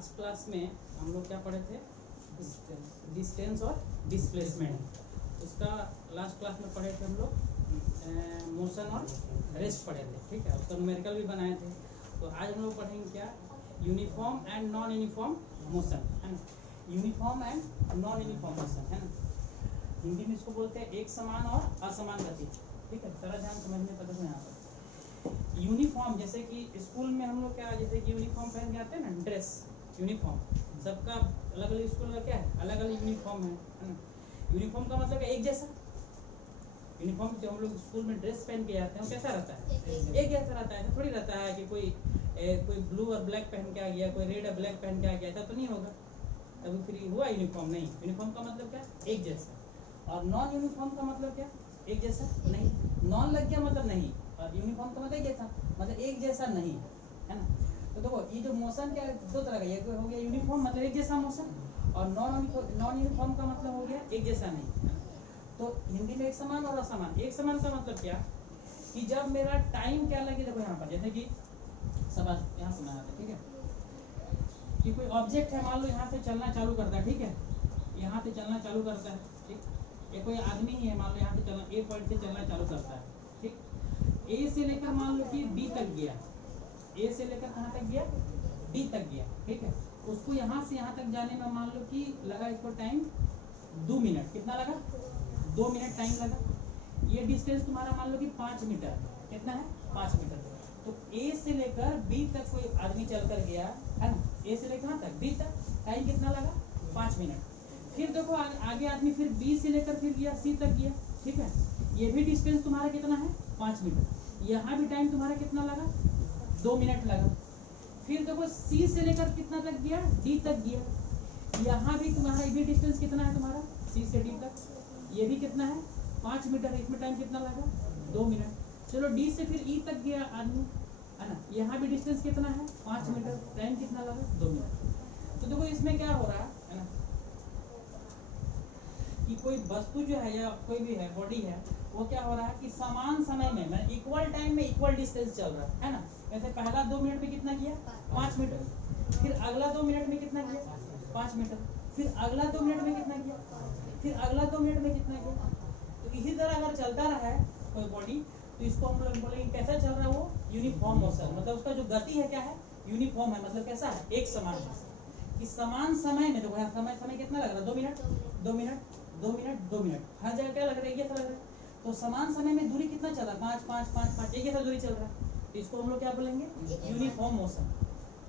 Last class में हम लोग क्या पढ़े थे? डिस्टेंस और डिस्प्लेसमेंट। उसका लास्ट क्लास में पढ़े थे हम लोग मोशन और रेस्ट पढ़े थे, ठीक है। उसका न्यूमेरिकल भी बनाए थे। तो आज हम लोग पढ़ेंगे क्या? Uniform and non uniform motion, है ना। Uniform and non uniform motion, है ना। हिंदी में इसको बोलते हैं एक समान और असमान गति, ठीक है। तरह ध्यान समझने पता है। यहाँ पर यूनिफॉर्म जैसे कि स्कूल में हम लोग क्या, जैसे कि यूनिफॉर्म पहन के आते हैं ना, ड्रेस यूनिफॉर्म, सबका अलग अलग स्कूल का क्या है, अलग अलग यूनिफॉर्म है ना। यूनिफॉर्म का मतलब एक जैसा। यूनिफॉर्म जो हम लोग स्कूल में ड्रेस पहन के जाते हैं वो कैसा रहता है? एक जैसा रहता है। ऐसा थोड़ी रहता है कि कोई ब्लू और ब्लैक पहन के आ गया, कोई रेड और ब्लैक पहन के आ गया, ऐसा तो नहीं होगा। तब फिर हुआ यूनिफॉर्म नहीं। यूनिफॉर्म का मतलब क्या? एक जैसा। और नॉन यूनिफॉर्म का मतलब क्या? एक जैसा नहीं। नॉन लग गया मतलब नहीं, और यूनिफॉर्म का मतलब एक जैसा, मतलब एक जैसा नहीं, है ना। तो देखो ये जो मोशन क्या दो तरह का, ये हो गया यूनिफॉर्म मतलब एक जैसा मोशन, और नॉन यूनिफॉर्म का मतलब हो गया एक जैसा नहीं। तो हिंदी में एक समान और असमान। एक समान का मतलब क्या कि जब मेरा टाइम क्या लगे, देखो यहाँ पर जैसे कि सब यहाँ सुना है, ठीक है, कि कोई ऑब्जेक्ट है, मान लो यहाँ से चलना चालू करता है, ठीक है, यहाँ से चलना चालू करता है, ठीक। ये कोई आदमी ही है, मान लो यहाँ से चलना, ए पॉइंट से चलना चालू करता है, ठीक। ए से लेकर मान लो कि बी तक गया, ए से लेकर कहाँ तक गया? बी तक गया, ठीक है। उसको यहाँ से यहाँ तक जाने में मान लो कि लगा इसको टाइम 2 मिनट। कितना लगा? 2 मिनट टाइम लगा। ये डिस्टेंस तुम्हारा मान लो कि 5 मीटर। कितना है? 5 मीटर। तो ए से लेकर बी तक कोई आदमी चल कर गया, है ना, ए से लेकर कहाँ तक? बी तक। टाइम कितना लगा? 5 मिनट। फिर देखो आगे आदमी फिर बी से लेकर फिर गया सी तक गया, ठीक है। ये भी डिस्टेंस तुम्हारा कितना है? 5 मीटर। यहाँ भी टाइम तुम्हारा कितना लगा? 2 मिनट लगा। फिर देखो सी से लेकर कितना तक गया? डी तक गया। यहाँ भी तुम्हारा ये भी डिस्टेंस कितना है तुम्हारा? सी से डी तक। ये भी कितना है? 5 मीटर। इसमें टाइम कितना लगा? 2 मिनट। चलो डी से फिर ई तक गया आदमी, है ना। यहाँ भी डिस्टेंस कितना है? 5 मीटर। टाइम कितना लगा? 2 मिनट। तो देखो इसमें क्या हो रहा है ना, कि कोई वस्तु जो है या कोई भी है बॉडी है, वो क्या हो रहा है कि समान समय में, मतलब इक्वल टाइम में इक्वल डिस्टेंस चल रहा है ना। वैसे पहला 2 मिनट में कितना किया? 5 मीटर। फिर अगला 2 मिनट में कितना किया? 5 मीटर। फिर अगला 2 मिनट में कितना किया? फिर अगला 2 मिनट में कितना किया? तो इसी तरह अगर चलता रहा है कोई बॉडी, तो इसको हम लोग बोलेंगे कैसा चल रहा है वो? Uniform motion. मतलब उसका जो गति है क्या है? यूनिफॉर्म है। मतलब कैसा है? एक समान है। कि समान समय में, देखो यहाँ समय कितना लग रहा है? 2 मिनट, 2 मिनट, 2 मिनट, 2 मिनट। हर जगह क्या लग रहा है? ये लग रहा है। तो समान समय में दूरी कितना चल रहा है? 5 5 5 5, एक जैसा दूरी चल रहा है। तो इसको हम लोग क्या बोलेंगे? Uniform motion.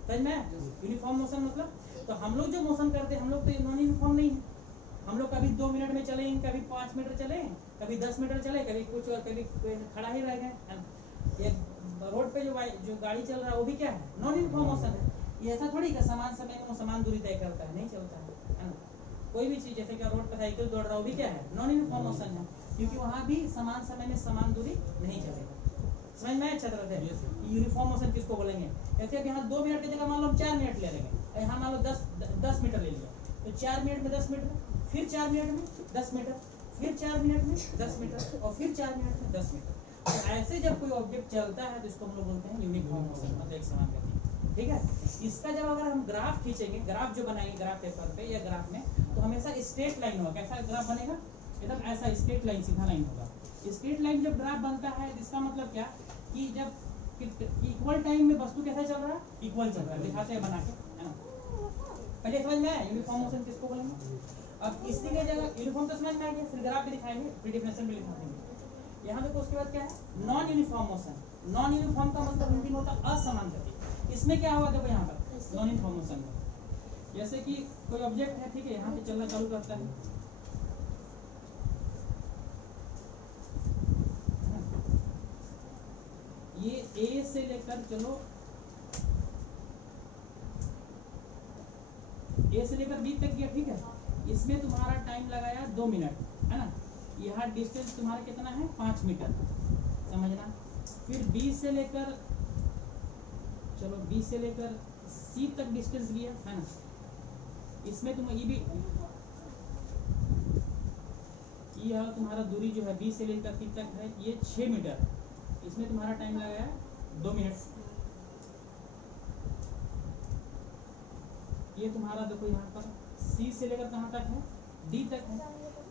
समझ में? यूनिफॉर्म मोशन मतलब, तो हम लोग जो मोशन करते हैं, हम लोग तो नॉन यूनिफॉर्म नहीं है। हम लोग कभी 2 मिनट में चले, कभी 5 मीटर चले, कभी 10 मीटर चले, कभी कुछ और, कभी खड़ा ही रह गए। ये रोड पे जो गाड़ी चल रहा है वो भी क्या है? नॉन यूनिफॉर्म मोशन है। ये ऐसा थोड़ी कि समान समय में वो समान दूरी तय करता है, नहीं चलता है ना। कोई भी चीज जैसे कि रोड पर साइकिल दौड़ रहा है, वो भी क्या है? नॉन यूनिफॉर्म मोशन है, क्योंकि वहाँ भी समान समय में समान दूरी नहीं चलेगा। समझ में अच्छा तरह से? यूनिफॉर्म मोशन किसको बोलेंगे? जैसे अब यहाँ 2 मिनट की जगह मान लो 4 मिनट ले लेंगे, यहाँ मान लो 10 मीटर ले लिया, तो 4 मिनट में 10 मीटर, फिर 4 मिनट में 10 मीटर, फिर 4 मिनट में 10 मीटर, और फिर 4 मिनट में 10 मीटर। तो ऐसे जब कोई ऑब्जेक्ट चलता है तो इसको हम लोग बोलते हैं यूनिफॉर्म मोशन, मतलब एक समान गति, ठीक है। इसका जब अगर हम ग्राफ खींचेंगे, ग्राफ जो बनाएंगे ग्राफ पेपर पे या ग्राफ में, तो हमेशा स्ट्रेट लाइन होगा। कैसा ग्राफ बनेगा? एकदम ऐसा स्ट्रेट लाइन, सीधा लाइन होगा। स्ट्रेट लाइन जब ग्राफ बनता है, इसका मतलब क्या कि जब इक्वल टाइम में वस्तु कैसा चल रहा है? इक्वल चल रहा है। दिखाते हैं बना के, है ना। पहले समझ में आया यूनिफॉर्म मोशन किसको बोलेंगे? अब इसी की जगह यूनिफॉर्म तो समझ में आ गया, फिर ग्राफ भी दिखाएंगे, फिर डेफिनेशन भी लिखा देंगे। यहाँ देखो उसके बाद क्या है? Non uniform motion. Non uniform का मतलब हिंदी में होता है असमान गति। इसमें क्या हुआ? देखो यहाँ पर नॉन यूनिफॉर्म मोशन में जैसे कि कोई ऑब्जेक्ट है, ठीक है, यहाँ से चलना चालू करता है, ये ए से लेकर चलो, ए से लेकर बी तक गया, ठीक है। इसमें तुम्हारा टाइम लगाया 2 मिनट, है ना। यहाँ डिस्टेंस तुम्हारा कितना है? 5 मीटर, समझना। फिर बी से लेकर, चलो बी से लेकर सी तक डिस्टेंस लिया, है ना। इसमें तुम ये भी, यह तुम्हारा दूरी जो है बी से लेकर सी तक है, ये 6 मीटर। इसमें तुम्हारा टाइम लगाया 2 मिनट। ये तुम्हारा देखो यहाँ पर सी से लेकर कहाँ तक है, डी तक है।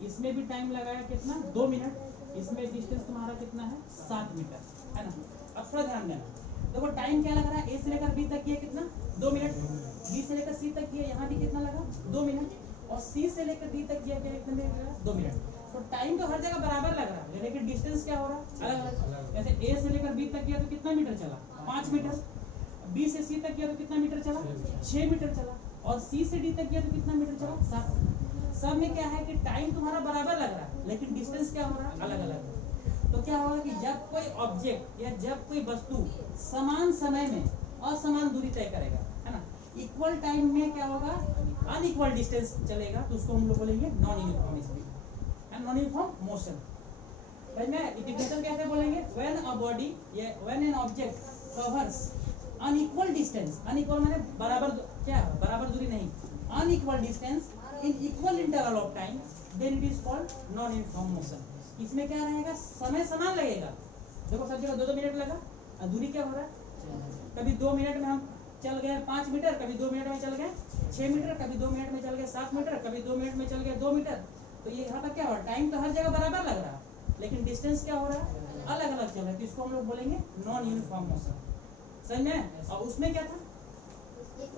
इसमें भी टाइम लगाया कितना, 2 मिनट। इसमें डिस्टेंस तुम्हारा कितना है, 7 मीटर, है ना। अब थोड़ा ध्यान देना, देखो टाइम क्या लग रहा है, ए से लेकर बी तक किया कितना, 2 मिनट। बी से लेकर सी तक किया, यहाँ भी कितना लगा, 2 मिनट। और सी से लेकर डी तक किया कितना लगा, 2 मिनट। तो टाइम तो हर जगह बराबर लग रहा है, लेकिन डिस्टेंस क्या हो रहा है, अलग अलग। जैसे ए से लेकर बी तक किया तो कितना मीटर चला, 5 मीटर। बी से सी तक किया तो कितना मीटर चला, 6 मीटर चला। और सी से डी तक किया तो कितना मीटर चला, 7। सब में क्या है कि टाइम तुम्हारा बराबर लग रहा है, लेकिन डिस्टेंस क्या हो रहा है, अलग अलग। तो क्या होगा कि जब कोई ऑब्जेक्ट या जब कोई वस्तु समान समय में असमान दूरी तय करेगा, है ना, इक्वल टाइम में क्या होगा, अनइक्वल डिस्टेंस चलेगा, तो उसको हम लोग बोलेंगे non uniform speed and non uniform motion. भाई मैं इंटीग्रेशन कैसे बोलेंगे, व्हेन अ बॉडी या when an object covers unequal distance, unequal माने बराबर, क्या बराबर दूरी नहीं, unequal distance in equal interval of time, then it is called non uniform motion. इसमें क्या रहेगा, समय समान लगेगा। देखो सब जगह 2-2 मिनट लगा, और दूरी क्या हो रहा है, कभी 2 मिनट में हम चल गए 5 मीटर, कभी 2 मिनट में चल गए 6 मीटर, कभी 2 मिनट में चल गए 7 मीटर, कभी 2 मिनट में चल गए 2 मीटर। तो ये यहाँ पर क्या हो रहा है, टाइम तो हर जगह बराबर लग रहा है, लेकिन डिस्टेंस क्या हो रहा है, अलग अलग चल रहा है। तो इसको हम लोग बोलेंगे नॉन यूनिफॉर्म मोशन, समझ में। और उसमें क्या था,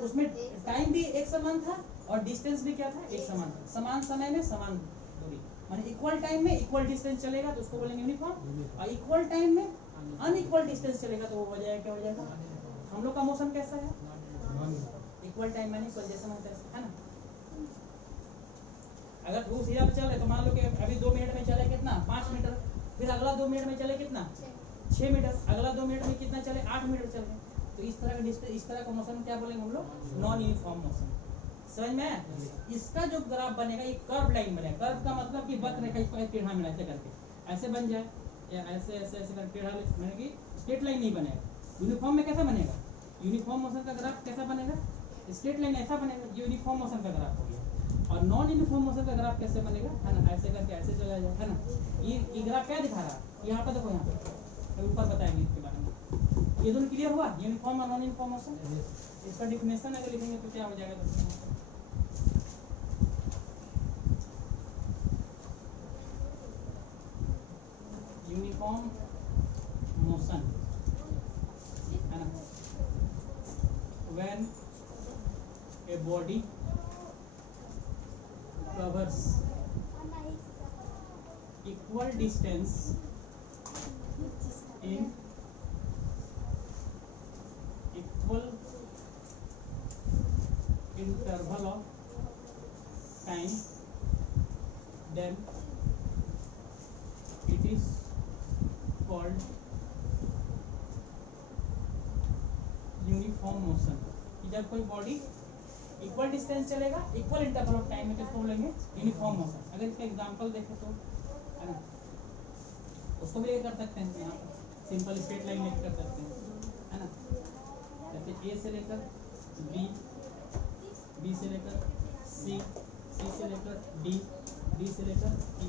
उसमें टाइम भी एक समान था और डिस्टेंस भी क्या था, एक समान था। समान समय में समान दूरी, माने इक्वल टाइम में इक्वल डिस्टेंस चलेगा तो उसको बोलेंगे यूनिफॉर्म। और इक्वल टाइम में अनइक्वल डिस्टेंस चलेगा तो वो हो जाएगा, क्या हो जाएगा। हम लोग का मोशन कैसा है, इक्वल टाइम में इक्वल जैसा होता है ना। अगर वो सीधा चल रहे तो मान लो कि अभी 2 मिनट में चले कितना, 5 मीटर, फिर अगला 2 मिनट में चले कितना, 6 मीटर, अगला 2 मिनट में कितना चले, 8 मीटर चल रहे। तो इस तरह का डिस्टेंस, इस तरह का मोशन क्या बोलेंगे हम लोग, नॉन यूनिफॉर्म मोशन, समझ में। इसका जो ग्राफ बनेगा ये कर्व लाइन बनेगा। कर्व का मतलब कि वक्र रेखा, इसको टेढ़ा मिला ऐसे करके ऐसे बन जाए, या ऐसे ऐसे ऐसे करके टेढ़ा बनेगी, स्ट्रेट लाइन नहीं बनेगा। यूनिफॉर्म में कैसा बनेगा, यूनिफॉर्म मोशन का ग्राफ कैसा बनेगा, स्ट्रेट लाइन ऐसा बनेगा, यूनिफॉर्म मोशन का ग्राफ हो गया। और नॉन यूनिफॉर्म मोशन का ग्राफ कैसे बनेगा, है ना, ऐसे करके ऐसे चला जाए, है ना। ये ग्राफ क्या दिखा रहा है, यहाँ पर देखो, यहाँ पर ऊपर बताएंगे इसके बारे में। ये दोनों क्लियर हुआ, यूनिफॉर्म और नॉन यूनिफॉर्म मोशन। इसका डिफिनेशन अगर लिखेंगे तो क्या हो जाएगा, यूनिफॉर्म मोशन, है ना, when a body covers equal distance in equal interval of time, then it is called uniform motion. कि जब कोई बॉडी इक्वल डिस्टेंस चलेगा इक्वल इंटरवल ऑफ टाइम में, किसको बोलेंगे, यूनिफॉर्म मोशन। अगर इसका एग्जांपल देखें तो, है ना, उसको भी कर सकते हैं, यहाँ पर सिंपल स्ट्रेट लाइन लेकर कर सकते हैं, है ना। जैसे ए से लेकर बी, बी से लेकर सी, सी से लेकर डी, डी से लेकर ई।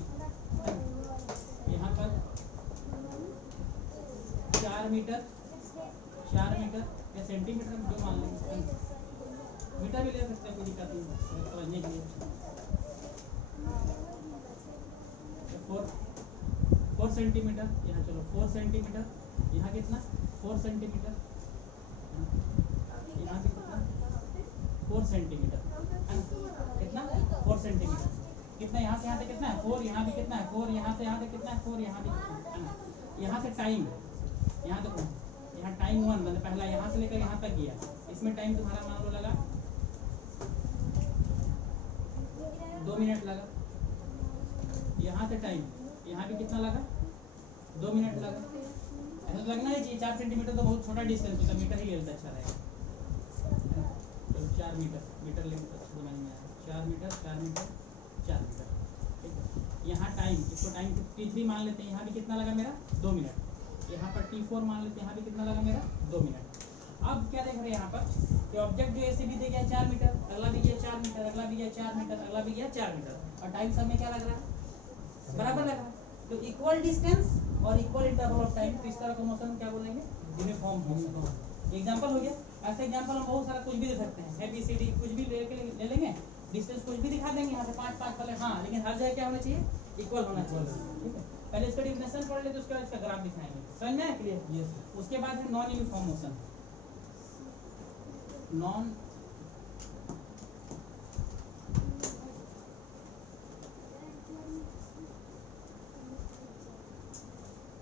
यहाँ पर 4 मीटर, 4 मीटर या सेंटीमीटर में जो मान लेंगे, मीटर भी ले सकते हैं, कोई दिक्कत नहीं समझने के लिए। 4 सेंटीमीटर, यहाँ चलो 4 सेंटीमीटर, यहाँ कितना 4 सेंटीमीटर, यहाँ भी कितना 4 सेंटीमीटर, कितना 4 सेंटीमीटर, कितना यहाँ से यहाँ तक कितना है 4, यहाँ भी कितना है 4, यहाँ से यहाँ तक कितना है 4, यहाँ भी कितना है ना। यहाँ से टाइम, यहाँ देखो, यहाँ टाइम 1 मतलब पहला यहाँ से लेकर यहाँ तक गया, इसमें टाइम तुम्हारा मान लो लगा 2 मिनट लगा। यहाँ से टाइम, यहाँ भी कितना लगा 2 मिनट लगा। ऐसा लगना है कि 4 सेंटीमीटर तो बहुत छोटा डिस्टेंस होता है, मीटर ही ले लेता अच्छा रहेगा। तो 4 मीटर, मीटर ले लेता अच्छा समझ में आया, 4 मीटर 4 मीटर 4 मीटर, ठीक है। यहाँ टाइम, इसको टाइम T3 मान लेते हैं, यहाँ भी कितना लगा मेरा 2 मिनट। यहाँ पर T4 मान लेते हैं, यहाँ भी कितना लगा मेरा 2 मिनट। अब क्या देख रहे हैं यहाँ पर कि ऑब्जेक्ट जो ऐसे भी दे गया 4 मीटर, अगला भी गया 4 मीटर, अगला भी गया 4 मीटर, अगला भी गया 4 मीटर, और टाइम सब में क्या लग रहा है, बराबर लग रहा है। तो इक्वल डिस्टेंस और इक्वल इंटरवल ऑफ टाइम, तो इस तरह का मोशन क्या बोलेंगे? Uniform motion. एग्जांपल हो गया। ऐसा एग्जांपल हम बहुत सारा कुछ भी दे सकते हैं, ABCD कुछ भी ले लेंगे, डिस्टेंस कुछ भी दिखा देंगे यहाँ से 5 वाले, हाँ, लेकिन हर जगह क्या होना चाहिए? इक्वल होना चाहिए। ठीक है, पहले इसका डिफिनेशन पढ़ ले, तो उसके बाद इसका ग्राफ दिखाएंगे। समझ में आया? क्लियर? यस। उसके बाद है non uniform motion.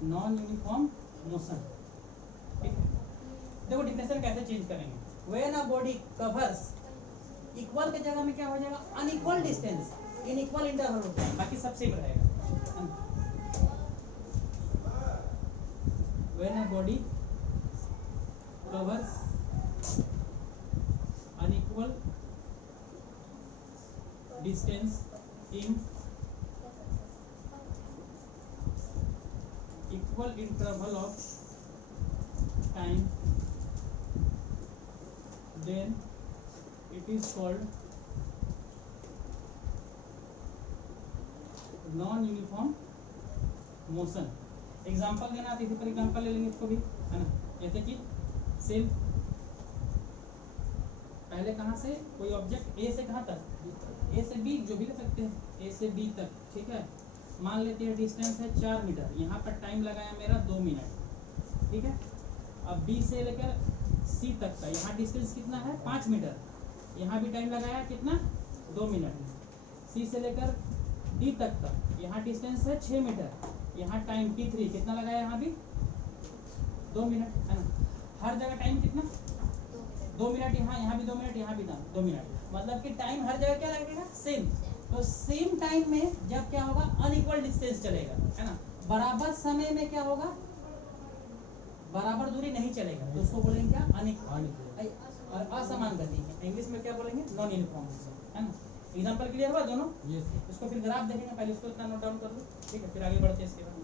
Non uniform motion. ठीक है, देखो डिफिनेशन कैसे चेंज करेंगे। When a body covers, equal के जगह में क्या हो जाएगा? Unequal distance in equal interval होता है, बाकी सब सेम रहेगा। When a body covers unequal distance in equal interval of time, then it is called non uniform motion. Example देना, तो इसी पर एग्जाम्पल ले लेंगे इसको भी, है ना। जैसे कि सेम पहले कहाँ से कोई ऑब्जेक्ट ए से कहाँ तक? ए से बी, जो भी ले सकते हैं, ए से बी तक। ठीक है, मान लेते हैं डिस्टेंस है 4 मीटर, यहाँ पर टाइम लगाया मेरा 2 मिनट। ठीक है, अब बी से लेकर सी तक का यहाँ डिस्टेंस कितना है? 5 मीटर, यहाँ भी टाइम लगाया कितना? 2 मिनट। सी से लेकर डी तक का यहाँ डिस्टेंस है 6 मीटर, यहाँ टाइम T3 कितना लगाया? यहाँ भी 2 मिनट, है ना। हर जगह टाइम कितना? 2 मिनट, यहाँ भी 2 मिनट, यहाँ भी 2 मिनट, मतलब कि टाइम हर जगह क्या लगेगा? सेम। तो सेम टाइम में जब क्या होगा? अनइक्वल डिस्टेंस चलेगा, है ना। बराबर समय में क्या होगा? बराबर दूरी नहीं चलेगा, तो उसको बोलेंगे क्या? अनइक्वल, असमान गति। इंग्लिश में क्या बोलेंगे? नॉन यूनिफॉर्म, है ना। एग्जांपल क्लियर हुआ दोनों? यस। इसको फिर ग्राफ देखेंगे, पहले इसको इतना नोट डाउन कर लो। ठीक है, फिर आगे बढ़ते हैं इसके बाद।